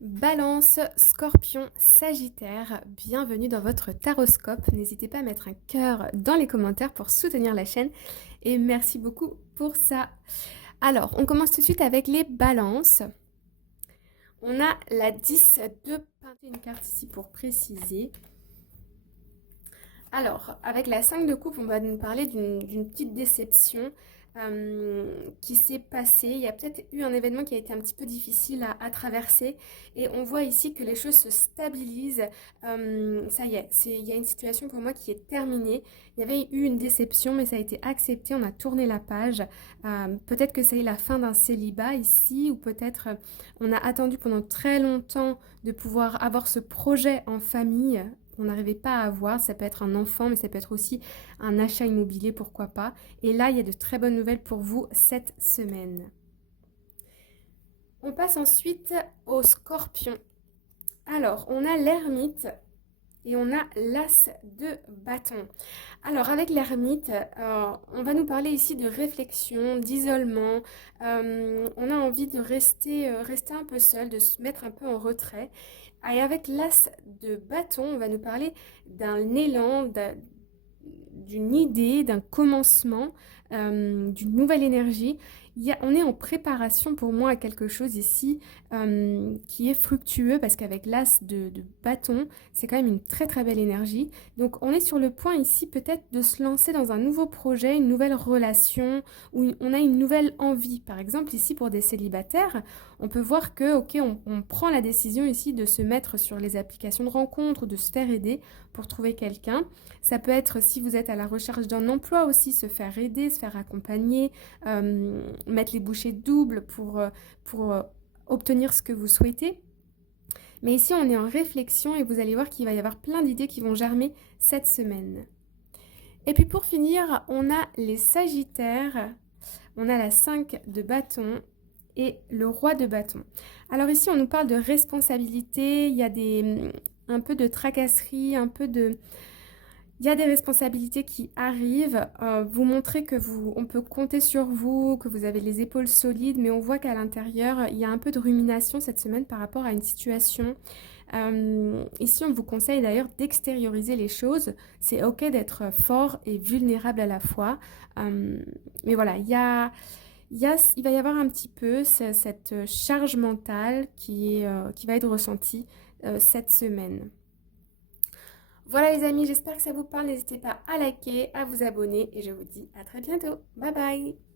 Balance, Scorpion, Sagittaire, bienvenue dans votre taroscope. N'hésitez pas à mettre un cœur dans les commentaires pour soutenir la chaîne et merci beaucoup pour ça. Alors, on commence tout de suite avec les balances. On a la 10 de Pentacle, une carte ici pour préciser. Alors, avec la 5 de coupe, on va nous parler d'une petite déception qui s'est passée. Il y a peut-être eu un événement qui a été un petit peu difficile à traverser et on voit ici que les choses se stabilisent. Ça y est, il y a une situation pour moi qui est terminée. Il y avait eu une déception, mais ça a été accepté. On a tourné la page. Peut-être que c'est la fin d'un célibat ici, ou peut-être on a attendu pendant très longtemps de pouvoir avoir ce projet en famille qu'on n'arrivait pas à avoir. Ça peut être un enfant, mais ça peut être aussi un achat immobilier, pourquoi pas. Et là, il y a de très bonnes nouvelles pour vous cette semaine. On passe ensuite au Scorpion. Alors, on a l'ermite et on a l'as de bâton. Alors, avec l'ermite, on va nous parler ici de réflexion, d'isolement. On a envie de rester un peu seul, de se mettre un peu en retrait. Et avec l'as de bâton, on va nous parler d'un élan, d'une idée, d'un commencement, d'une nouvelle énergie. On est en préparation pour moi à quelque chose ici qui est fructueux parce qu'avec l'as de bâton, c'est quand même une très très belle énergie. Donc on est sur le point ici peut-être de se lancer dans un nouveau projet, une nouvelle relation, où on a une nouvelle envie. Par exemple ici pour des célibataires, on peut voir que on prend la décision ici de se mettre sur les applications de rencontres, de se faire aider pour trouver quelqu'un. Ça peut être si vous êtes à la recherche d'un emploi aussi, se faire aider, se faire accompagner, mettre les bouchées doubles pour obtenir ce que vous souhaitez. Mais ici, on est en réflexion et vous allez voir qu'il va y avoir plein d'idées qui vont germer cette semaine. Et puis pour finir, on a les Sagittaires, on a la 5 de bâton et le roi de bâton. Alors ici, on nous parle de responsabilité, il y a un peu de tracasserie, il y a des responsabilités qui arrivent, vous montrez on peut compter sur vous, que vous avez les épaules solides, mais on voit qu'à l'intérieur, il y a un peu de rumination cette semaine par rapport à une situation. Ici, on vous conseille d'ailleurs d'extérioriser les choses. C'est ok d'être fort et vulnérable à la fois. Mais voilà, il va y avoir un petit peu cette charge mentale qui va être ressentie cette semaine. Voilà les amis, j'espère que ça vous parle. N'hésitez pas à liker, à vous abonner et je vous dis à très bientôt. Bye bye!